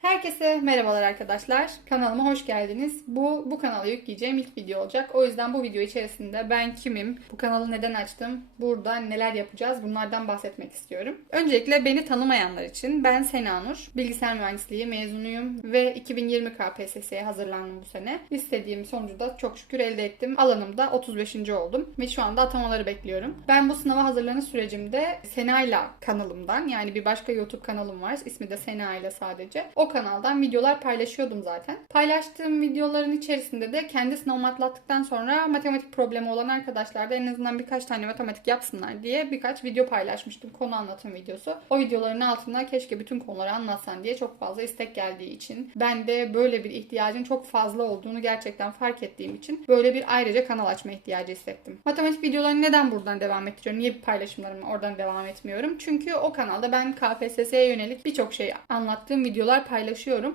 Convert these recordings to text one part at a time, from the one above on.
Herkese merhabalar arkadaşlar. Kanalıma hoş geldiniz. Bu bu kanala yükleyeceğim ilk video olacak. O yüzden bu video içerisinde ben kimim, bu kanalı neden açtım, burada neler yapacağız bunlardan bahsetmek istiyorum. Öncelikle beni tanımayanlar için ben Sena Nur. Bilgisayar mühendisliği mezunuyum ve 2020 KPSS'ye hazırlandım bu sene. İstediğim sonucu da çok şükür elde ettim. Alanımda 35. oldum ve şu anda atamaları bekliyorum. Ben bu sınava hazırlanış sürecimde Sena'yla kanalımdan yani bir başka YouTube kanalım var. İsmi de Sena ile sadece. O kanaldan videolar paylaşıyordum zaten. Paylaştığım videoların içerisinde de kendi sınavımı atlattıktan sonra matematik problemi olan arkadaşlar da en azından birkaç tane matematik yapsınlar diye birkaç video paylaşmıştım. Konu anlatım videosu. O videoların altına keşke bütün konuları anlatsan diye çok fazla istek geldiği için ben de böyle bir ihtiyacın çok fazla olduğunu gerçekten fark ettiğim için böyle bir ayrıca kanal açma ihtiyacı hissettim. Matematik videolarını neden buradan devam ettiriyorum? Niye paylaşımlarımı oradan devam etmiyorum? Çünkü o kanalda ben KPSS'ye yönelik birçok şey anlattığım videolar paylaşıyorum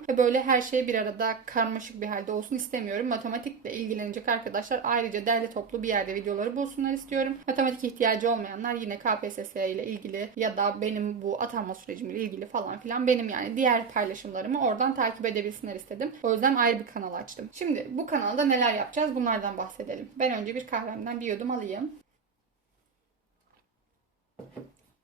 ve böyle her şey bir arada karmaşık bir halde olsun istemiyorum. Matematikle ilgilenecek arkadaşlar ayrıca derli toplu bir yerde videoları bulsunlar istiyorum. Matematik ihtiyacı olmayanlar yine KPSS ile ilgili ya da benim bu atanma sürecimle ilgili falan filan benim yani diğer paylaşımlarımı oradan takip edebilsinler istedim. O yüzden ayrı bir kanal açtım. Şimdi bu kanalda neler yapacağız bunlardan bahsedelim. Ben önce bir kahvemden bir yudum alayım.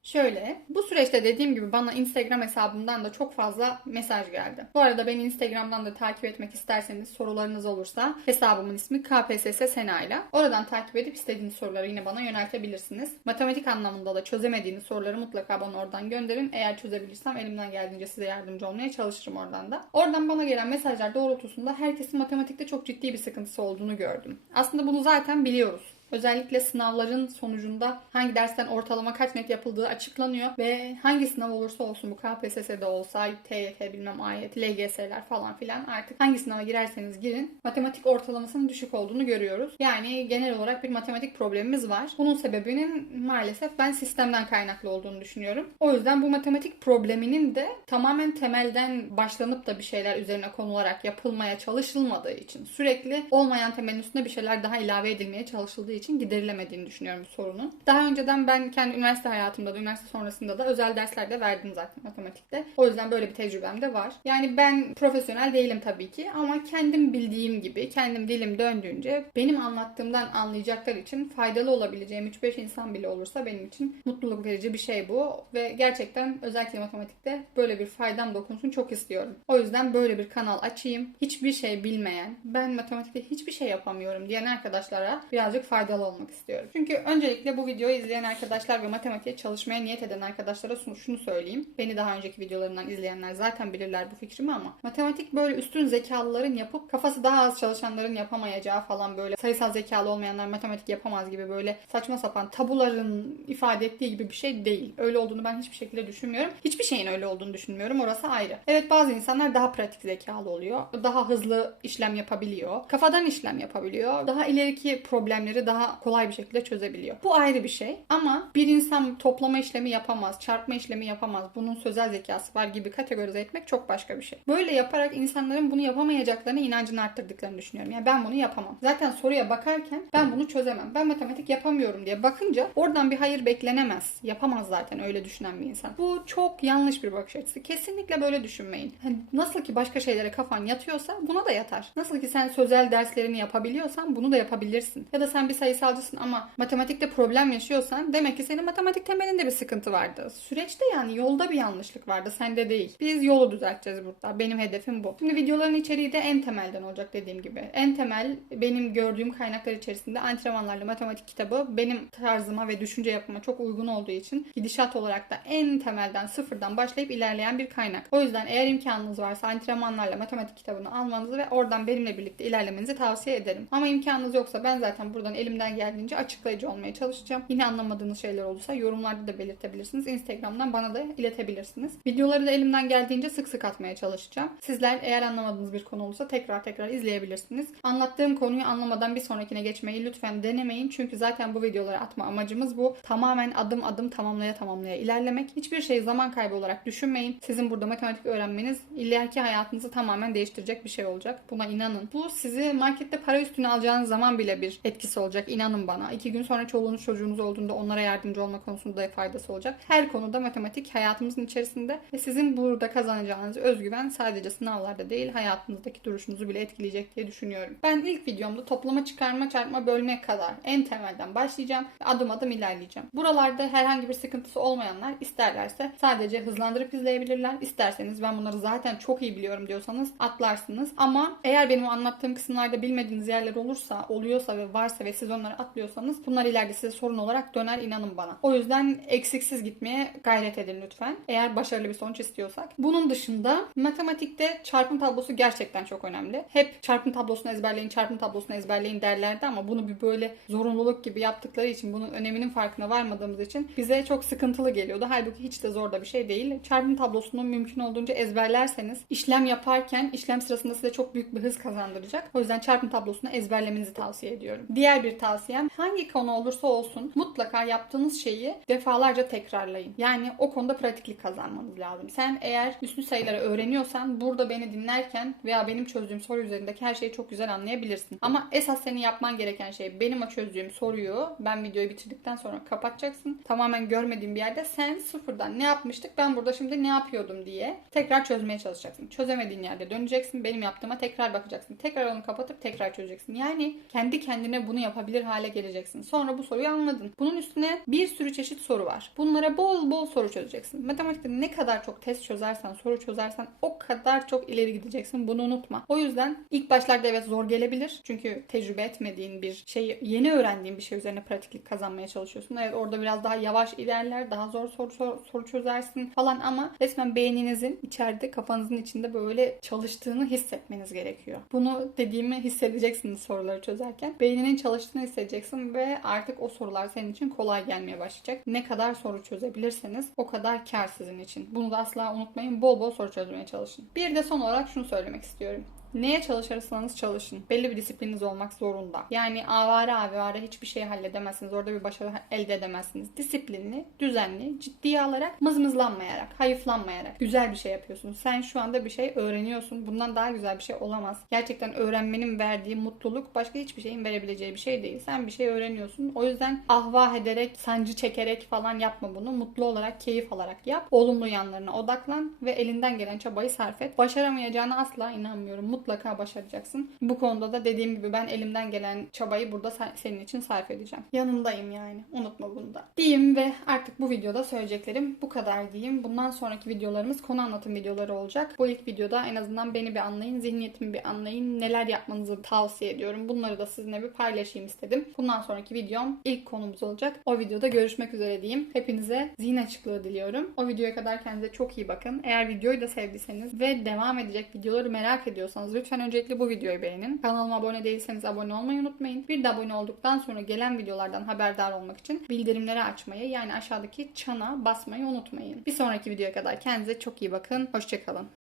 Şöyle, bu süreçte dediğim gibi bana Instagram hesabımdan da çok fazla mesaj geldi. Bu arada beni Instagram'dan da takip etmek isterseniz sorularınız olursa hesabımın ismi KPSS Sena'yla. Oradan takip edip istediğiniz soruları yine bana yöneltebilirsiniz. Matematik anlamında da çözemediğiniz soruları mutlaka bana oradan gönderin. Eğer çözebilirsem elimden geldiğince size yardımcı olmaya çalışırım oradan da. Oradan bana gelen mesajlar doğrultusunda herkesin matematikte çok ciddi bir sıkıntısı olduğunu gördüm. Aslında bunu zaten biliyoruz. Özellikle sınavların sonucunda hangi dersten ortalama kaç net yapıldığı açıklanıyor ve hangi sınav olursa olsun bu KPSS'de olsa TYT bilmem AYT, LGS'ler falan filan artık hangi sınava girerseniz girin matematik ortalamasının düşük olduğunu görüyoruz. Yani genel olarak bir matematik problemimiz var. Bunun sebebinin maalesef ben sistemden kaynaklı olduğunu düşünüyorum. O yüzden bu matematik probleminin de tamamen temelden başlanıp da bir şeyler üzerine konularak yapılmaya çalışılmadığı için sürekli olmayan temelin üstüne bir şeyler daha ilave edilmeye çalışıldığı için giderilemediğini düşünüyorum bu sorunun. Daha önceden ben kendi üniversite hayatımda da üniversite sonrasında da özel dersler de verdim zaten matematikte. O yüzden böyle bir tecrübem de var. Yani ben profesyonel değilim tabii ki ama kendim bildiğim gibi, kendim dilim döndüğünce benim anlattığımdan anlayacaklar için faydalı olabileceğim 3-5 insan bile olursa benim için mutluluk verici bir şey bu ve gerçekten özellikle matematikte böyle bir faydam dokunsun çok istiyorum. O yüzden böyle bir kanal açayım. Hiçbir şey bilmeyen, ben matematikte hiçbir şey yapamıyorum diyen arkadaşlara birazcık faydalı olmak istiyorum. Çünkü öncelikle bu videoyu izleyen arkadaşlar ve matematiğe çalışmaya niyet eden arkadaşlara şunu söyleyeyim. Beni daha önceki videolarından izleyenler zaten bilirler bu fikrimi ama matematik böyle üstün zekalıların yapıp kafası daha az çalışanların yapamayacağı falan böyle sayısal zekalı olmayanlar matematik yapamaz gibi böyle saçma sapan tabuların ifade ettiği gibi bir şey değil. Öyle olduğunu ben hiçbir şekilde düşünmüyorum. Hiçbir şeyin öyle olduğunu düşünmüyorum. Orası ayrı. Evet bazı insanlar daha pratik zekalı oluyor. Daha hızlı işlem yapabiliyor. Kafadan işlem yapabiliyor. Daha ileriki problemleri daha kolay bir şekilde çözebiliyor. Bu ayrı bir şey. Ama bir insan toplama işlemi yapamaz, çarpma işlemi yapamaz, bunun sözel zekası var gibi kategorize etmek çok başka bir şey. Böyle yaparak insanların bunu yapamayacaklarına inancını arttırdıklarını düşünüyorum. Yani ben bunu yapamam. Zaten soruya bakarken ben bunu çözemem. Ben matematik yapamıyorum diye bakınca oradan bir hayır beklenemez. Yapamaz zaten öyle düşünen bir insan. Bu çok yanlış bir bakış açısı. Kesinlikle böyle düşünmeyin. Hani nasıl ki başka şeylere kafan yatıyorsa buna da yatar. Nasıl ki sen sözel derslerini yapabiliyorsan bunu da yapabilirsin. Ya da sen bir sayısalcısın ama matematikte problem yaşıyorsan demek ki senin matematik temelinde bir sıkıntı vardı. Süreçte yani yolda bir yanlışlık vardı sende değil. Biz yolu düzelteceğiz burada. Benim hedefim bu. Şimdi videoların içeriği de en temelden olacak dediğim gibi. En temel benim gördüğüm kaynaklar içerisinde antrenmanlarla matematik kitabı benim tarzıma ve düşünce yapıma çok uygun olduğu için gidişat olarak da en temelden sıfırdan başlayıp ilerleyen bir kaynak. O yüzden eğer imkanınız varsa antrenmanlarla matematik kitabını almanızı ve oradan benimle birlikte ilerlemenizi tavsiye ederim. Ama imkanınız yoksa ben zaten buradan elimden geldiğince açıklayıcı olmaya çalışacağım. Yine anlamadığınız şeyler olursa yorumlarda da belirtebilirsiniz. Instagram'dan bana da iletebilirsiniz. Videoları da elimden geldiğince sık sık atmaya çalışacağım. Sizler eğer anlamadığınız bir konu olursa tekrar tekrar izleyebilirsiniz. Anlattığım konuyu anlamadan bir sonrakine geçmeyi lütfen denemeyin. Çünkü zaten bu videoları atma amacımız bu. Tamamen adım adım tamamlaya tamamlaya ilerlemek. Hiçbir şey zaman kaybı olarak düşünmeyin. Sizin burada matematik öğrenmeniz ileriki hayatınızı tamamen değiştirecek bir şey olacak. Buna inanın. Bu sizi markette para üstüne alacağınız zaman bile bir etkisi olacak olacak inanın bana. İki gün sonra çoluğunuz çocuğunuz olduğunda onlara yardımcı olma konusunda da faydası olacak. Her konuda matematik hayatımızın içerisinde ve sizin burada kazanacağınız özgüven sadece sınavlarda değil hayatınızdaki duruşunuzu bile etkileyecek diye düşünüyorum. Ben ilk videomda toplama, çıkarma, çarpma, bölme kadar en temelden başlayacağım ve adım adım ilerleyeceğim. Buralarda herhangi bir sıkıntısı olmayanlar isterlerse sadece hızlandırıp izleyebilirler. İsterseniz ben bunları zaten çok iyi biliyorum diyorsanız atlarsınız. Ama eğer benim anlattığım kısımlarda bilmediğiniz yerler olursa, oluyorsa ve varsa ve siz onları atlıyorsanız bunlar ileride size sorun olarak döner inanın bana. O yüzden eksiksiz gitmeye gayret edin lütfen. Eğer başarılı bir sonuç istiyorsak. Bunun dışında matematikte çarpım tablosu gerçekten çok önemli. Hep çarpım tablosunu ezberleyin, çarpım tablosunu ezberleyin derlerdi ama bunu bir böyle zorunluluk gibi yaptıkları için bunun öneminin farkına varmadığımız için bize çok sıkıntılı geliyordu. Halbuki hiç de zor da bir şey değil. Çarpım tablosunu mümkün olduğunca ezberlerseniz işlem yaparken işlem sırasında size çok büyük bir hız kazandıracak. O yüzden çarpım tablosunu ezberlemenizi tavsiye ediyorum. Diğer bir tavsiyem hangi konu olursa olsun mutlaka yaptığınız şeyi defalarca tekrarlayın. Yani o konuda pratiklik kazanmanız lazım. Sen eğer üstü sayıları öğreniyorsan burada beni dinlerken veya benim çözdüğüm soru üzerindeki her şeyi çok güzel anlayabilirsin. Ama esas senin yapman gereken şey benim o çözdüğüm soruyu ben videoyu bitirdikten sonra kapatacaksın. Tamamen görmediğin bir yerde sen sıfırdan ne yapmıştık ben burada şimdi ne yapıyordum diye tekrar çözmeye çalışacaksın. Çözemediğin yerde döneceksin. Benim yaptığıma tekrar bakacaksın. Tekrar onu kapatıp tekrar çözeceksin. Yani kendi kendine bunu yapabilir hale geleceksin. Sonra bu soruyu anladın. Bunun üstüne bir sürü çeşit soru var. Bunlara bol bol soru çözeceksin. Matematikte ne kadar çok test çözersen, soru çözersen o kadar çok ileri gideceksin. Bunu unutma. O yüzden ilk başlarda evet zor gelebilir. Çünkü tecrübe etmediğin bir şey, yeni öğrendiğin bir şey üzerine pratiklik kazanmaya çalışıyorsun. Evet orada biraz daha yavaş ilerler, daha zor soru, soru, soru çözersin falan ama resmen beyninizin içeride, kafanızın içinde böyle çalıştığını hissetmeniz gerekiyor. Bunu dediğimi hissedeceksiniz soruları çözerken. Beyninin çalıştığını hissedeceksin ve artık o sorular senin için kolay gelmeye başlayacak. Ne kadar soru çözebilirseniz o kadar kar sizin için. Bunu da asla unutmayın. Bol bol soru çözmeye çalışın. Bir de son olarak şunu söylemek istiyorum. Neye çalışırsanız çalışın. Belli bir disiplininiz olmak zorunda. Yani avare avare hiçbir şey halledemezsiniz. Orada bir başarı elde edemezsiniz. Disiplinli, düzenli, ciddiye alarak, mızmızlanmayarak, hayıflanmayarak güzel bir şey yapıyorsun. Sen şu anda bir şey öğreniyorsun. Bundan daha güzel bir şey olamaz. Gerçekten öğrenmenin verdiği mutluluk başka hiçbir şeyin verebileceği bir şey değil. Sen bir şey öğreniyorsun. O yüzden ahvah ederek, sancı çekerek falan yapma bunu. Mutlu olarak, keyif alarak yap. Olumlu yanlarına odaklan ve elinden gelen çabayı sarf et. Başaramayacağına asla inanmıyorum mutlaka başaracaksın. Bu konuda da dediğim gibi ben elimden gelen çabayı burada senin için sarf edeceğim. Yanındayım yani. Unutma bunu da. Diyeyim ve artık bu videoda söyleyeceklerim bu kadar diyeyim. Bundan sonraki videolarımız konu anlatım videoları olacak. Bu ilk videoda en azından beni bir anlayın, zihniyetimi bir anlayın, neler yapmanızı tavsiye ediyorum. Bunları da sizinle bir paylaşayım istedim. Bundan sonraki videom ilk konumuz olacak. O videoda görüşmek üzere diyeyim. Hepinize zihin açıklığı diliyorum. O videoya kadar kendinize çok iyi bakın. Eğer videoyu da sevdiyseniz ve devam edecek videoları merak ediyorsanız lütfen öncelikle bu videoyu beğenin. Kanalıma abone değilseniz abone olmayı unutmayın. Bir de abone olduktan sonra gelen videolardan haberdar olmak için bildirimleri açmayı yani aşağıdaki çana basmayı unutmayın. Bir sonraki videoya kadar kendinize çok iyi bakın. Hoşçakalın.